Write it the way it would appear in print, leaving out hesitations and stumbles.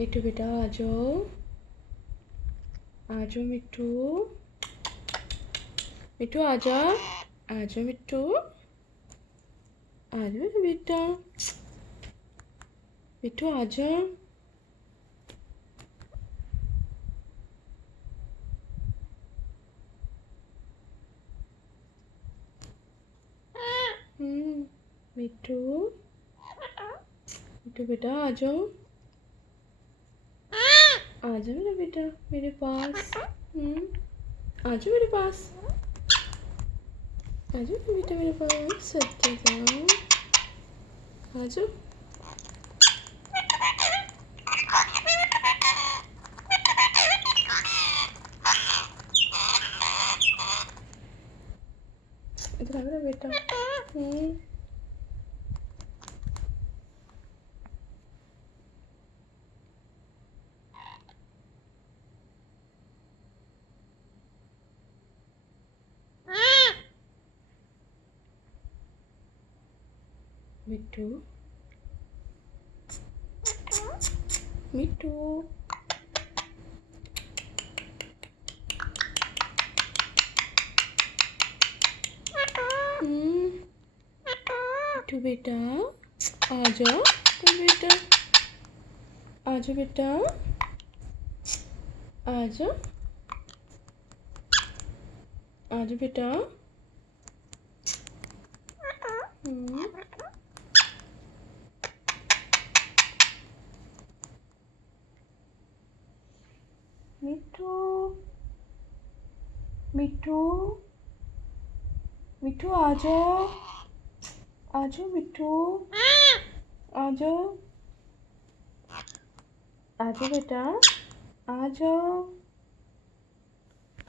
मिट्टू बेटा आ जाओ, आ जाओ मिट्टू, मिट्टू आ जा, आ जाओ मिट्टू, आ जाओ बेटा, मिट्टू आ जा। मिट्टू, मिट्टू बेटा आ जाओ, आ जाओ मेरा बेटा मेरे पास। आ जाओ मेरे पास, आ जाओ बेटा मेरे पास, सच्चा जाओ, आ जाओ। इधर आ मेरा बेटा। मिट्टू, मिट्टू, मिट्टू बेटा आ जाओ, बेटा आ जाओ बेटा, आ जाओ, आ जाओ बेटा। मिट्टू, मिट्टू, मिट्टू आ जाओ, आ जाओ मिट्टू, आ जाओ, आ जाओ बेटा, आ जाओ।